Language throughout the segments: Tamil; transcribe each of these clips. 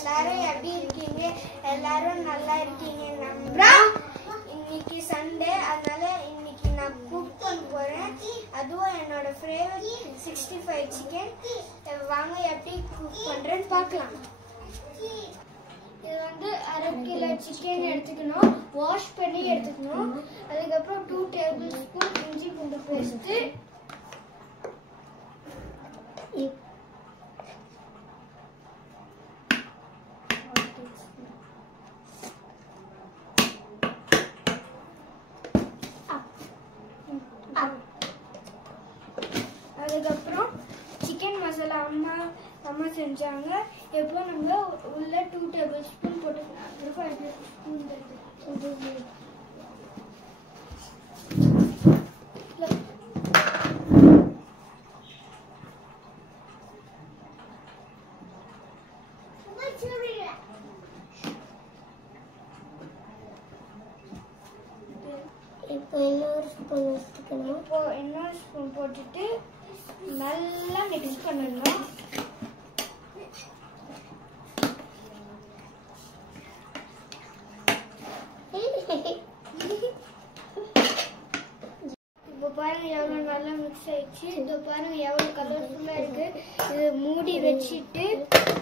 எல்லாரும் எப்படி இருக்கீங்க? எல்லாரும் நல்லா இருக்கீங்க நம்புறேன். இன்னைக்கு சண்டே, அதனால இன்னைக்கு நான் குக் பண்ண போறேன். அதுவும் என்னோட ஃபேவரட் 65 சிக்கன். வாங்க எப்படி குக் பண்றேன்னு பார்க்கலாம். இது வந்து 1/2 கிலோ சிக்கன் எடுத்துக்கணும், வாஷ் பண்ணி எடுத்துக்கணும். அதுக்கப்புறம் 2 டேபிள் ஸ்பூன் இஞ்சி பூண்டு பேஸ்ட், அதுக்கப்புறம் சிக்கன் மசாலா அம்மா செஞ்சாங்க. எப்போ நம்ம உள்ள 2 டேபிள் ஸ்பூன் போட்டுக்கலாம். இப்போ இன்னொரு ஸ்பூன் எடுத்துக்கணும். இப்போ இன்னொரு ஸ்பூன் போட்டுட்டு நல்லா மிக்ஸ் பண்ணணும். இப்போ பாருங்க எவ்வளவு நல்லா மிக்ஸ் ஆயிடுச்சு. இதோ பாருங்க எவ்வளவு கலர்ஃபுல்லா இருக்கு. இது மூடி வச்சிட்டு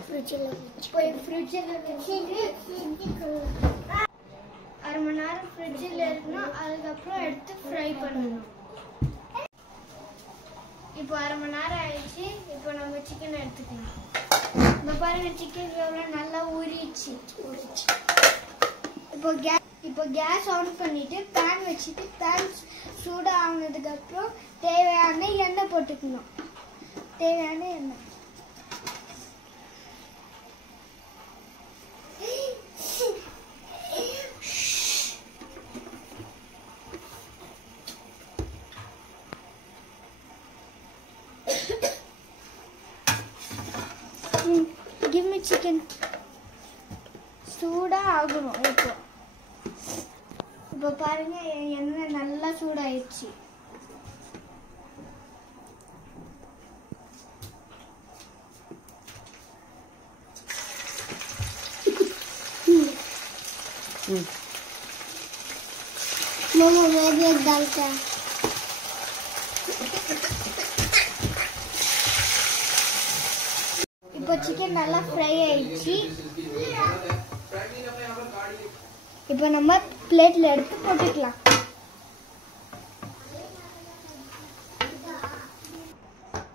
ஃப்ரிட்ஜில் வச்சுட்டு 1/2 மணி நேரம் ஃப்ரிட்ஜில் இருக்கணும். அதுக்கப்புறம் எடுத்து ஃப்ரை பண்ணணும். இப்போ 1/2 மணி நேரம் ஆயிடுச்சு. இப்போ நம்ம சிக்கன் எடுத்துக்கலாம். இப்போ பாருங்க சிக்கன் எவ்வளோ நல்லா ஊறிச்சு. இப்போ கேஸ் ஆன் பண்ணிட்டு பேன் வச்சுட்டு பேன் சூடாக ஆனதுக்கு அப்புறம் தேவையான எண்ணெய் போட்டுக்கணும். தேவையான எண்ணெய் give me chicken. சூடா ஆகணும். இப்போ பாருங்க எண்ணெய் நல்லா சூடாயிடுச்சு. மாமா வேக डालता இப்போ சிக்கன் நல்லா ஃப்ரை ஆயிடுச்சு. இப்போ நம்ம பிளேட்ல எடுத்து போட்டுக்கலாம்.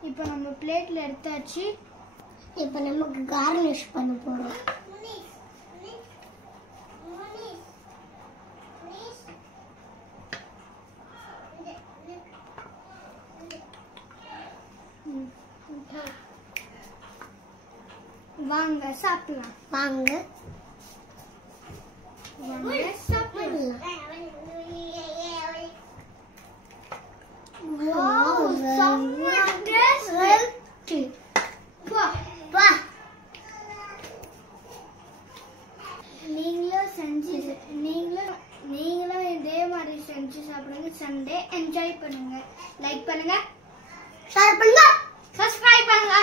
இப்போ நம்ம பிளேட்ல எடுத்தாச்சு. இப்போ நமக்கு கார்னிஷ் பண்ண போறோம். வாங்க சாப்பிடலாம். வாங்க சாப்பிடலாம். நீங்களும் இதே மாதிரி செஞ்சு சாப்பிடுங்க. சண்டே என்ஜாய் பண்ணுங்க. லைக் பண்ணுங்க, ஷேர் பண்ணுங்க, சப்ஸ்கிரைப் பண்ணுங்க.